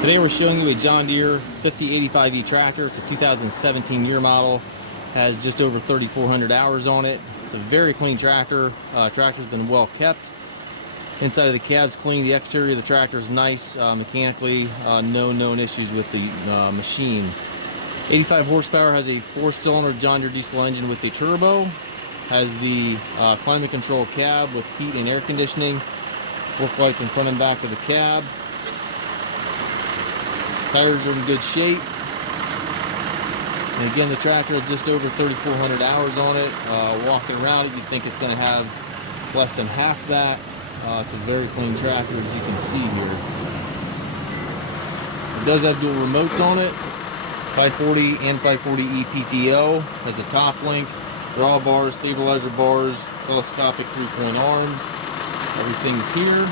Today we're showing you a John Deere 5085E tractor. It's a 2017 year model. Has just over 3,400 hours on it. It's a very clean tractor. Tractor's been well kept. Inside of the cab's clean. The exterior of the tractor is nice mechanically. No known issues with the machine. 85 horsepower, has a 4-cylinder John Deere diesel engine with a turbo. Has the climate control cab with heat and air conditioning. Work lights in front and back of the cab. Tires are in good shape. And again, the tractor has just over 3,400 hours on it. Walking around it, you'd think it's going to have less than half that. It's a very clean tractor, as you can see here. It does have dual remotes on it. 540 and 540E PTO. Has a top link, drawbars, stabilizer bars, telescopic 3-point arms. Everything's here.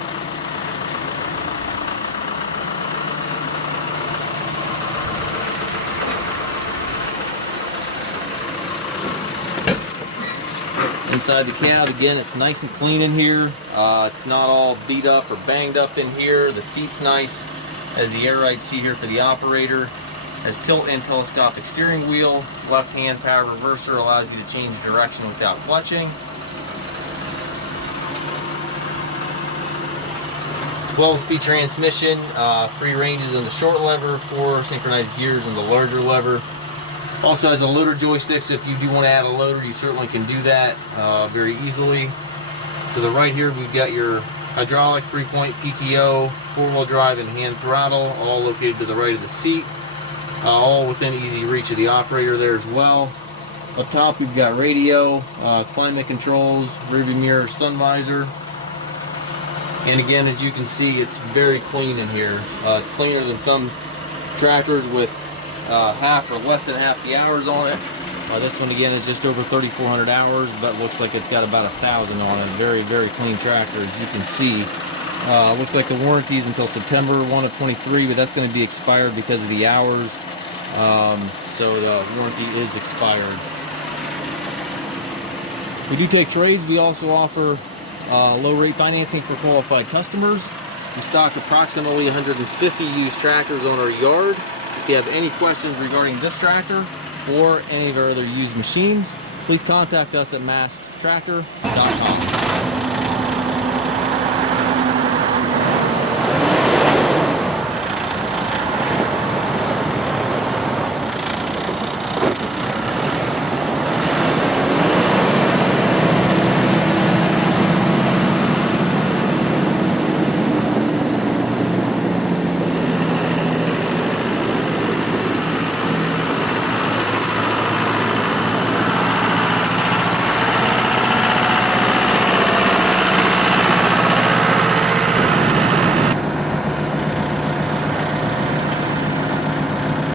Inside the cab, again, it's nice and clean in here. It's not all beat up or banged up in here. The seat's nice. Has the air ride seat here for the operator. Has tilt and telescopic steering wheel. Left hand power reverser allows you to change direction without clutching. 12-speed transmission, 3 ranges in the short lever, 4 synchronized gears in the larger lever. Also has a loader joystick, so if you do want to add a loader, you certainly can do that very easily. To the right here, we've got your hydraulic 3-point PTO, 4-wheel drive and hand throttle, all located to the right of the seat. All within easy reach of the operator there as well. Up top, we've got radio, climate controls, rearview mirror, sun visor. And again, as you can see, it's very clean in here. It's cleaner than some tractors with half or less than half the hours on it. This one again is just over 3,400 hours, but looks like it's got about 1,000 on it. Very, very clean tractor, as you can see. Looks like the warranty is until September 1 of 23, but that's going to be expired because of the hours. So the warranty is expired. We do take trades. We also offer low rate financing for qualified customers. We stock approximately 150 used tractors on our yard. If you have any questions regarding this tractor or any of our other used machines, please contact us at masttractor.com.